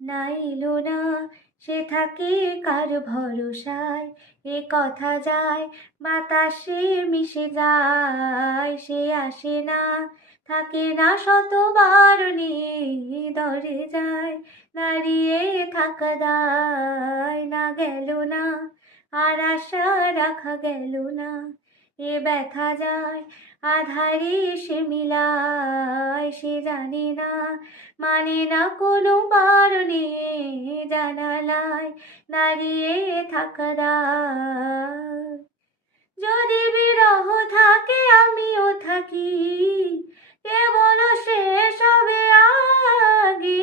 না এলো না, সে থাকে কার ভরসায়, এ কথা যায় বাতাসে মিশে যায়। সে আসে না, থাকে না, শতবার দরে যায়, দাঁড়িয়ে থাকা দায়। না গেল না, আর আশা রাখা গেল না, এ ব্যথা যায় আধারে সে মিলায়। সে জানে না, মানে না কোনো বারণে, জানালায় দাঁড়িয়ে থাকা দায়। যদি বিরহ থাকে আমিও থাকি, কেবল শেষ হবে আগে।